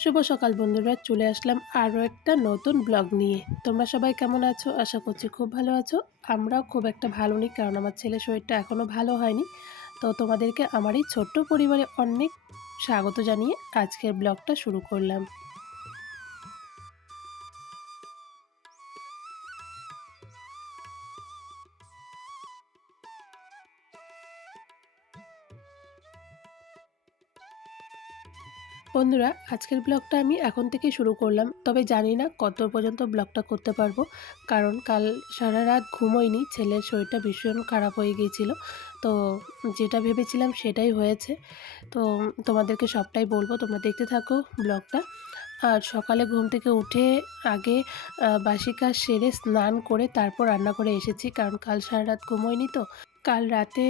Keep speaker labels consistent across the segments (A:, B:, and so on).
A: শুভ সকাল বন্ধুরা, চলে আসলাম আরও একটা নতুন ব্লগ নিয়ে। তোমরা সবাই কেমন আছো? আশা করছি খুব ভালো আছো। আমরাও খুব একটা ভালো নেই, কারণ আমার ছেলে শরীরটা এখনও ভালো হয়নি। তো তোমাদেরকে আমার এই ছোট্ট পরিবারে অনেক স্বাগত জানিয়ে আজকের ব্লগটা শুরু করলাম। বন্ধুরা, আজকের ব্লগটা আমি এখন থেকে শুরু করলাম। তবে জানি না কত পর্যন্ত ব্লগটা করতে পারব। কারণ কাল সারা রাত ঘুমোইনি, ছেলের শরীরটা ভীষণ খারাপ হয়ে গিয়েছিল। তো যেটা ভেবেছিলাম সেটাই হয়েছে। তো তোমাদেরকে সবটাই বলব, তোমরা দেখতে থাকো ব্লগটা। আর সকালে ঘুম থেকে উঠে আগে বাসি কাজ সেরে স্নান করে তারপর রান্না করে এসেছি। কারণ কাল সারা রাত ঘুমোয়নি তো। কাল রাতে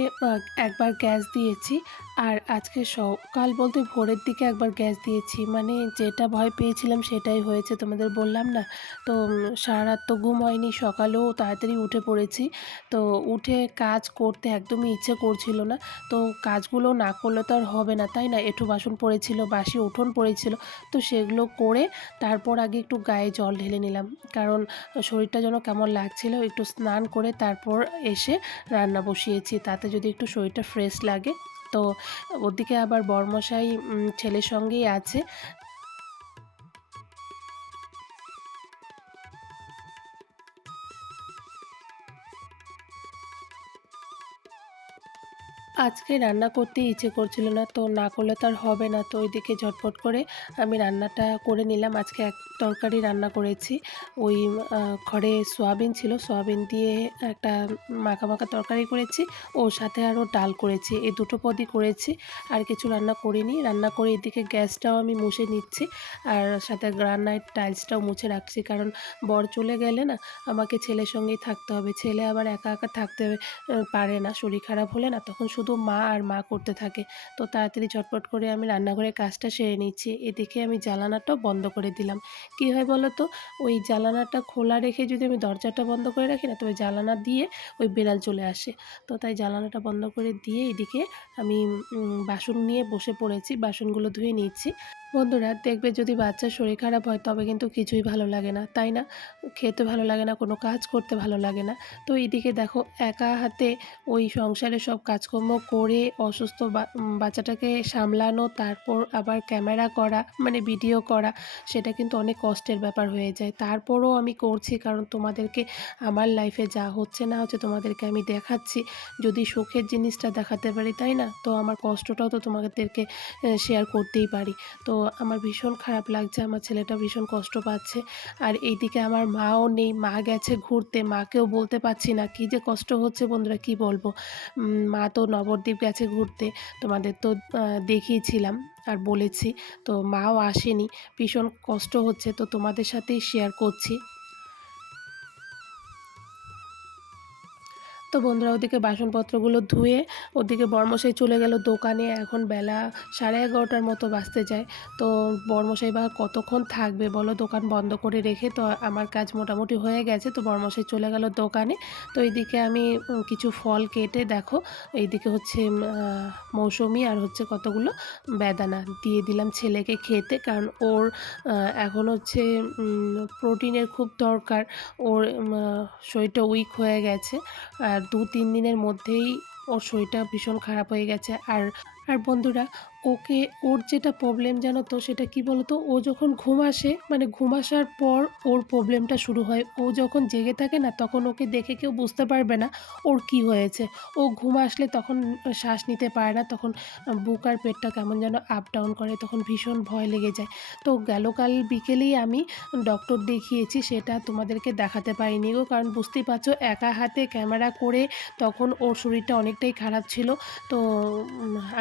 A: একবার গ্যাস দিয়েছি। আর আজকে সকাল বলতে ভোরের দিকে একবার গ্যাস দিয়েছি। মানে যেটা ভয় পেয়েছিলাম সেটাই হয়েছে তোমাদের বললাম না। তো সারা রাত তো ঘুম হয়নি, সকালেও তাড়াতাড়ি উঠে পড়েছি। তো উঠে কাজ করতে একদমই ইচ্ছে করছিল না। তো কাজগুলো না করলে তো আর হবে না, তাই না? একটু বাসন পড়েছিল, বাসি উঠোন পড়েছিল। তো সেগুলো করে তারপর আগে একটু গায়ে জল ঢেলে নিলাম। কারণ শরীরটা যেন কেমন লাগছিল, একটু স্নান করে তারপর এসে রান্না বসিয়েছি। তাতে যদি একটু শরীরটা ফ্রেশ লাগে। তো ওদিকে আবার বর্মশাই ছেলের সঙ্গেই আছে। আজকে রান্না করতে ইচ্ছে করছিল না, তো না করলে তো আর হবে না। তো ওইদিকে ঝটপট করে আমি রান্নাটা করে নিলাম। আজকে এক তরকারি রান্না করেছি। ওই ঘরে সোয়াবিন ছিল। সোয়াবিন দিয়ে একটা মাখা মাখা তরকারি করেছি। ওর সাথে আরও ডাল করেছি। এই দুটো পদই করেছি। আর কিছু রান্না করিনি। রান্না করে এদিকে গ্যাসটাও আমি মুছে নিচ্ছি। আর সাথে গ্রানাইট টাইলসটাও মুছে রাখছি। কারণ বর চলে গেলে না, আমাকে ছেলের সঙ্গেই থাকতে হবে। ছেলে আবার একা একা থাকতে পারে না। শরীর খারাপ হলে না, তখন শুধু মা আর মা করতে থাকে। তো তাড়াতাড়ি ঝটপট করে আমি রান্নাঘরের কাজটা সেরে নিচ্ছি। এদিকে আমি জ্বালানাটাও বন্ধ করে দিলাম। কী হয় বলো তো ওই জ্বালানাটা খোলা রেখে যদি আমি দরজাটা বন্ধ করে রাখি না, তবে জ্বালানা দিয়ে ওই বেড়াল চলে আসে। তো তাই জ্বালানাটা বন্ধ করে দিয়ে এদিকে আমি বাসন নিয়ে বসে পড়েছি। বাসনগুলো ধুয়ে নিচ্ছি। বন্ধুরা, দেখবে যদি বাচ্চার শরীর খারাপ হয়, তবে কিন্তু কিছুই ভালো লাগে না, তাই না? খেতে ভালো লাগে না, কোনো কাজ করতে ভালো লাগে না। তো এদিকে দেখো, একা হাতে ওই সংসারে সব কাজকর্ম করে অসুস্থ বাচ্চাটাকে সামলানো, তারপর আবার ক্যামেরা করা মানে ভিডিও করা, সেটা কিন্তু অনেক কষ্টের ব্যাপার হয়ে যায়। তারপরও আমি করছি, কারণ তোমাদেরকে আমার লাইফে যা হচ্ছে না হচ্ছে তোমাদেরকে আমি দেখাচ্ছি। যদি সুখের জিনিসটা দেখাতে পারি, তাই না? তো আমার কষ্টটাও তো তোমাদেরকে শেয়ার করতেই পারি। তো আমার ভীষণ খারাপ লাগছে, আমার ছেলেটা ভীষণ কষ্ট পাচ্ছে। আর এইদিকে আমার মাও নেই, মা গেছে ঘুরতে, মাকেও বলতে পারছি না, কি যে কষ্ট হচ্ছে বন্ধুরা, কি বলব? মা তো নবদ্বীপ গেছে ঘুরতে, তোমাদের তো দেখিয়েছিলাম আর বলেছি, তো মাও আসেনি, ভীষণ কষ্ট হচ্ছে, তো তোমাদের সাথেই শেয়ার করছি। তো বন্ধুরা ওদিকে বাসনপত্রগুলো ধুয়ে ওদিকে বর্মশাই চলে গেল দোকানে। এখন বেলা সাড়ে এগারোটার মতো বাঁচতে যায়। তো বর্মশাই বা কতক্ষণ থাকবে বলো? দোকান বন্ধ করে রেখে তো আমার কাজ মোটামুটি হয়ে গেছে। তো বর্মশাই চলে গেল দোকানে। তো এইদিকে আমি কিছু ফল কেটে দেখো। এইদিকে হচ্ছে মৌসুমি আর হচ্ছে কতগুলো? বেদানা দিয়ে দিলাম ছেলেকে খেতে। কারণ ওর এখন হচ্ছে প্রোটিনের খুব দরকার। ওর শরীরটা উইক হয়ে গেছে। আর দু তিন দিনের মধ্যেই ওর শরীরটা ভীষণ খারাপ হয়ে গেছে। আর আর বন্ধুরা ওকে, ওর যেটা প্রবলেম জানো তো সেটা কি বলতো? ও যখন ঘুম আসে মানে ঘুম আসার পর ওর প্রবলেমটা শুরু হয়। ও যখন জেগে থাকে না, তখন ওকে দেখে কেউ বুঝতে পারবে না ওর কি হয়েছে। ও ঘুম আসলে তখন শ্বাস নিতে পারে না, তখন বুক আর পেটটা কেমন যেন আপ ডাউন করে, তখন ভীষণ ভয় লেগে যায়। তো গেলকাল বিকেলেই আমি ডক্টর দেখিয়েছি, সেটা তোমাদেরকে দেখাতে পারিনি গো, কারণ বুঝতেই পারছ একা হাতে ক্যামেরা করে তখন ওর শরীরটা অনেকটাই খারাপ ছিল। তো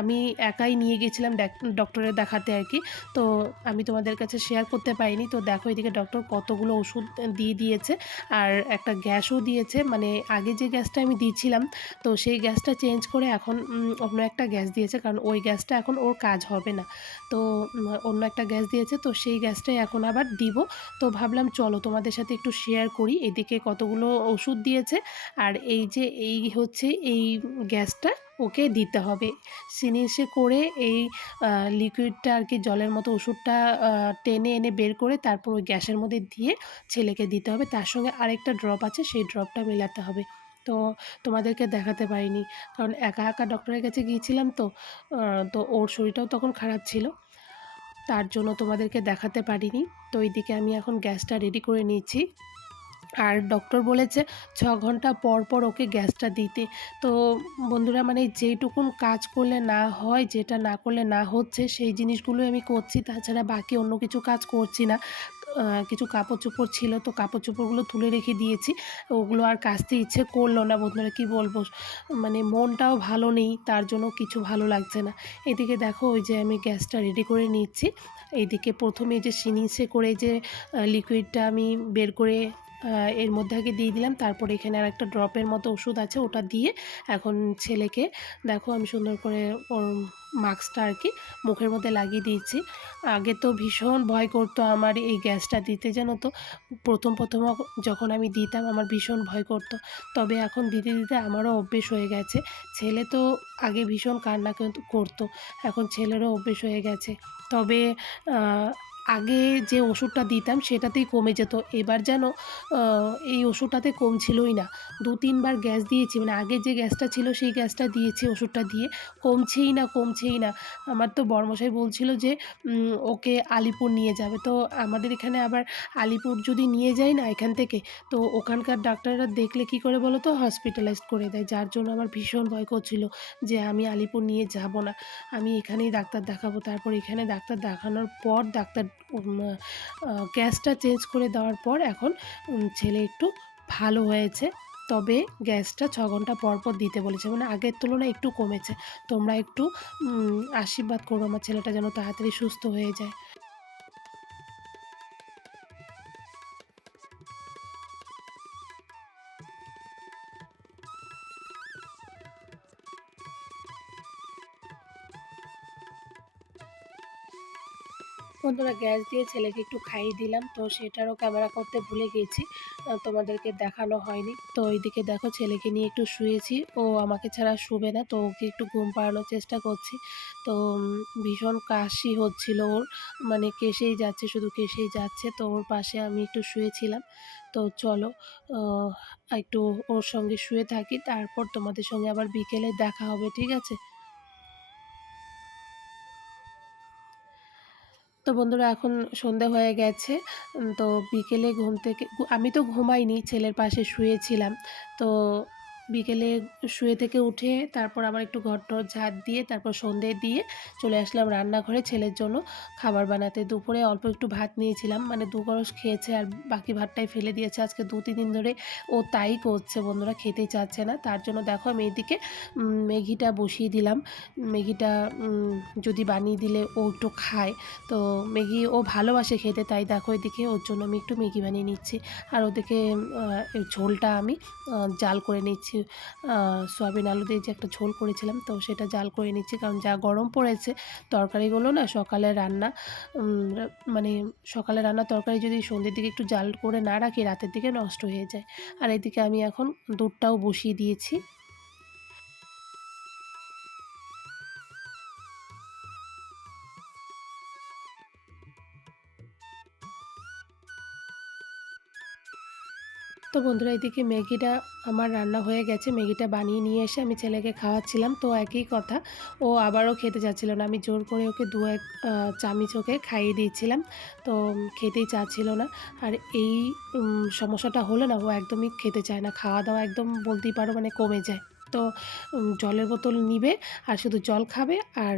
A: আমি একাই নিয়ে গেছি। গিয়েছিলাম ডক্টরের দেখাতে আর কি। তো আমি তোমাদের কাছে শেয়ার করতে পারিনি। তো দেখো এদিকে ডক্টর কতগুলো ওষুধ দিয়ে দিয়েছে আর একটা গ্যাসও দিয়েছে। মানে আগে যে গ্যাসটা আমি দিয়েছিলাম তো সেই গ্যাসটা চেঞ্জ করে এখন অন্য একটা গ্যাস দিয়েছে। কারণ ওই গ্যাসটা এখন ওর কাজ হবে না। তো অন্য একটা গ্যাস দিয়েছে। তো সেই গ্যাসটাই এখন আবার দিব। তো ভাবলাম চলো তোমাদের সাথে একটু শেয়ার করি। এদিকে কতগুলো ওষুধ দিয়েছে। আর এই যে এই হচ্ছে এই গ্যাসটা ওকে দিতে হবে। সিনিসে করে এই লিকুইডটা আর কি জলের মতো ওষুধটা টেনে এনে বের করে তারপর ওই গ্যাসের মধ্যে দিয়ে ছেলেকে দিতে হবে। তার সঙ্গে আরেকটা ড্রপ আছে, সেই ড্রপটা মেলাতে হবে। তো তোমাদেরকে দেখাতে পারিনি, কারণ একা একা ডক্টরের কাছে গিয়েছিলাম তো তো ওর শরীরটাও তখন খারাপ ছিল। তার জন্য তোমাদেরকে দেখাতে পারিনি। তো এইদিকে আমি এখন গ্যাসটা রেডি করে নিয়েছি। আর ডক্টর বলেছে ছ ঘণ্টা পর পর ওকে গ্যাসটা দিতে। তো বন্ধুরা মানে যেইটুকুন কাজ করলে না হয়, যেটা না করলে না হচ্ছে, সেই জিনিসগুলোই আমি করছি। তাছাড়া বাকি অন্য কিছু কাজ করছি না। কিছু কাপড় চোপড় ছিল, তো কাপড় চোপড়গুলো তুলে রেখে দিয়েছি। ওগুলো আর কাচতে ইচ্ছে করল না বন্ধুরা, কি বলব? মানে মনটাও ভালো নেই, তার জন্য কিছু ভালো লাগছে না। এদিকে দেখো, ওই যে আমি গ্যাসটা রেডি করে নিচ্ছি। এইদিকে প্রথমে যে সিনিসে করে যে লিকুইডটা আমি বের করে এর মধ্যে আগে দিয়ে দিলাম। তারপর এখানে আর একটা ড্রপের মতো ওষুধ আছে, ওটা দিয়ে এখন ছেলেকে, দেখো আমি সুন্দর করে ওর মাস্কটা আর কি মুখের মধ্যে লাগিয়ে দিয়েছি। আগে তো ভীষণ ভয় করতো আমার এই গ্যাসটা দিতে, জানো তো? প্রথম প্রথম যখন আমি দিতাম আমার ভীষণ ভয় করতো। তবে এখন দিতে দিতে আমারও অভ্যেস হয়ে গেছে। ছেলে তো আগে ভীষণ কান্না করতো। এখন ছেলেরও অভ্যেস হয়ে গেছে। তবে আগে যে ওষুধটা দিতাম সেটাতেই কমে যেত। এবার যেন এই ওষুধটাতে কমছিলই না। দু, তিনবার গ্যাস দিয়েছি মানে আগে যে গ্যাসটা ছিল সেই গ্যাসটা দিয়েছি ওষুধটা দিয়ে। কমছেই না কমছেই না। আমার তো বর্মশাই বলছিল যে ওকে আলিপুর নিয়ে যাবে। তো আমাদের এখানে আবার আলিপুর যদি নিয়ে যাই না এখান থেকে, তো ওখানকার ডাক্তাররা দেখলে কি করে বলো তো হসপিটালাইজ করে দেয়। যার জন্য আমার ভীষণ ভয় করছিল যে, আমি আলিপুর নিয়ে যাব না। আমি এখানেই ডাক্তার দেখাবো। তারপর এখানে ডাক্তার দেখানোর পর ডাক্তার গ্যাসটা চেঞ্জ করে দেওয়ার পর এখন ছেলে একটু ভালো হয়েছে। তবে গ্যাসটা ছ ঘণ্টা পর পর দিতে বলেছে। মানে আগের তুলনায় একটু কমেছে। তোমরা একটু আশীর্বাদ করো আমার ছেলেটা যেন তাড়াতাড়ি সুস্থ হয়ে যায়। বন্ধুরা গ্যাস দিয়ে ছেলেকে একটু খাইয়ে দিলাম। তো সেটারও ক্যামেরা করতে ভুলে গেছি। তোমাদেরকে দেখানো হয়নি। তো ওইদিকে দেখো ছেলেকে নিয়ে একটু শুয়েছি। ও আমাকে ছাড়া শুবে না। তো ওকে একটু ঘুম পাড়ানোর চেষ্টা করছি। তো ভীষণ কাশি হচ্ছিল ওর। মানে কেসেই যাচ্ছে, শুধু কেসেই যাচ্ছে। তো ওর পাশে আমি একটু শুয়েছিলাম। তো চলো একটু ওর সঙ্গে শুয়ে থাকি। তারপর তোমাদের সঙ্গে আবার বিকেলে দেখা হবে, ঠিক আছে? তো বন্ধুরা এখন সন্ধে হয়ে গেছে। তো বিকেলে ঘুম থেকে, আমি তো ঘুমাইনি, ছেলের পাশে শুয়েছিলাম। তো বিকেলে শুয়ে থেকে উঠে তারপর আবার একটু ঘর টর ঝাড় দিয়ে, তারপর সন্ধে দিয়ে চলে আসলাম রান্নাঘরে ছেলের জন্য খাবার বানাতে। দুপুরে অল্প একটু ভাত নিয়েছিলাম মানে দু গরস খেয়েছে আর বাকি ভাতটাই ফেলে দিয়েছে। আজকে দু তিন দিন ধরে ও তাই করছে, বন্ধুরা খেতেই চাচ্ছে না। তার জন্য দেখো আমি এইদিকে ম্যাগিটা বসিয়ে দিলাম। ম্যাগিটা যদি বানিয়ে দিলে ও একটু খায়। তো ম্যাগি ও ভালোবাসে খেতে, তাই দেখো এদিকে ওর জন্য আমি একটু ম্যাগি বানিয়ে নিচ্ছি। আর ওদিকে ঝোলটা আমি জাল করে নিচ্ছি। সয়াবিন আলু দিয়ে যে একটা ঝোল করেছিলাম, তো সেটা জাল করে নিচ্ছি। কারণ যা গরম পড়েছে, তরকারিগুলো না সকালে রান্না মানে সকালে রান্না তরকারি যদি সন্ধ্যের দিকে একটু জাল করে না রাখি, রাতের দিকে নষ্ট হয়ে যায়। আর এদিকে আমি এখন দুধটাও বসিয়ে দিয়েছি। বন্ধুরা, এদিকে ম্যাগিটা আমার রান্না হয়ে গেছে। ম্যাগিটা বানিয়ে নিয়ে এসে আমি ছেলেকে খাওয়াচ্ছিলাম, তো একই কথা। ও আবারও খেতে চাচ্ছিল না। আমি জোর করে ওকে দু এক চামিচ ওকে খাইয়ে দিয়েছিলাম, তো খেতেই চাচ্ছিল না। আর এই সমস্যাটা হলে না, ও একদমই খেতে চায় না। খাওয়া দাওয়া একদম বলতেই পারো মানে কমে যায়। তো জলের বোতল নিবে আর শুধু জল খাবে আর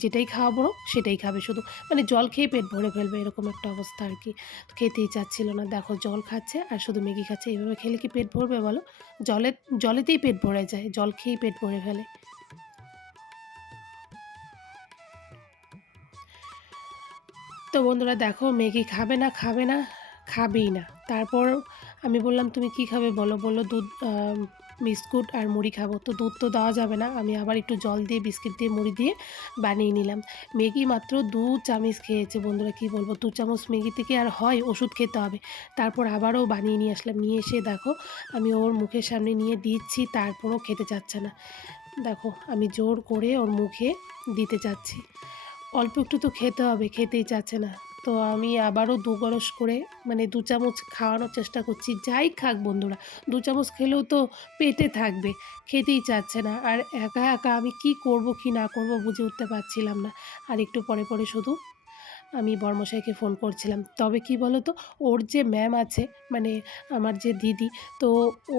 A: যেটাই খাওয়াবো সেটাই খাবে শুধু। মানে জল খেয়ে পেট ভরে ফেলবে এরকম একটা অবস্থা আর কি। খেতেই চাচ্ছিল না। দেখো জল খাচ্ছে আর শুধু ম্যাগি খাচ্ছে। এইভাবে খেলে কি পেট ভরবে বলো? জলে, জলেতেই পেট ভরে যায়। জল খেয়েই পেট ভরে ফেলে। তো বন্ধুরা দেখো ম্যাগি খাবে না খাবে না, খাবেই না। তারপর আমি বললাম, তুমি কি খাবে বলো? বলল দুধ বিস্কুট আর মুড়ি খাব। তো দুধ তো দেওয়া যাবে না। আমি আবার একটু জল দিয়ে, বিস্কিট দিয়ে, মুড়ি দিয়ে বানিয়ে নিলাম। ম্যাগি মাত্র দু চামচ খেয়েছে বন্ধুরা, কি বলব? দু চামচ ম্যাগি থেকে আর হয়, ওষুধ খেতে হবে। তারপর আবারও বানিয়ে নিয়ে আসলাম। নিয়ে এসে দেখো, আমি ওর মুখের সামনে নিয়ে দিচ্ছি, তারপরও খেতে চাচ্ছে না। দেখো, আমি জোর করে ওর মুখে দিতে চাচ্ছি। অল্প একটু তো খেতে হবে, খেতেই চাচ্ছে না। তো আমি আবারও দু গরস করে মানে দু চামচ খাওয়ানোর চেষ্টা করছি। যাই খাক বন্ধুরা, দু চামচ খেলেও তো পেটে থাকবে, খেতেই চাচ্ছে না। আর একা একা আমি কি করব কি না করব বুঝে উঠতে পারছিলাম না। আর একটু পরে পরে শুধু আমি বর্মশাইকে ফোন করছিলাম। তবে কি বলো তো ওর যে ম্যাম আছে মানে আমার যে দিদি, তো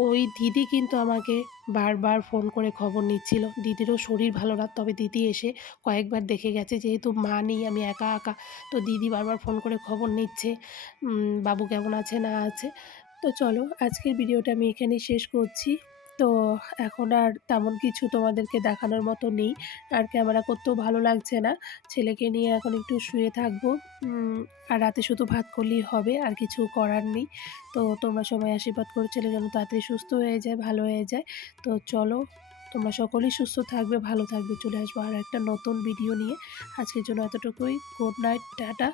A: ওই দিদি কিন্তু আমাকে বারবার ফোন করে খবর নিচ্ছিল। দিদিরও শরীর ভালো না, তবে দিদি এসে কয়েকবার দেখে গেছে যেহেতু মা নেই, আমি একা একা। তো দিদি বারবার ফোন করে খবর নিচ্ছে বাবু কেমন আছে, না আছে? তো চলো, আজকের ভিডিওটা আমি এখানেই শেষ করছি। তো এখন আর তেমন কিছু তোমাদেরকে দেখানোর মতো নেই। আর ক্যামেরা করতেও ভালো লাগছে না। ছেলেকে নিয়ে এখন একটু শুয়ে থাকব। আর রাতে শুধু ভাত করলেই হবে, আর কিছু করার নেই। তো তোমরা সবাই আশীর্বাদ করে, ছেলে যেন তাড়াতাড়ি সুস্থ হয়ে যায়, ভালো হয়ে যায়। তো চলো, তোমরা সকলেই সুস্থ থাকবে, ভালো থাকবে। চলে আসব আর একটা নতুন ভিডিও নিয়ে। আজকের জন্য এতটুকুই। Good night tata.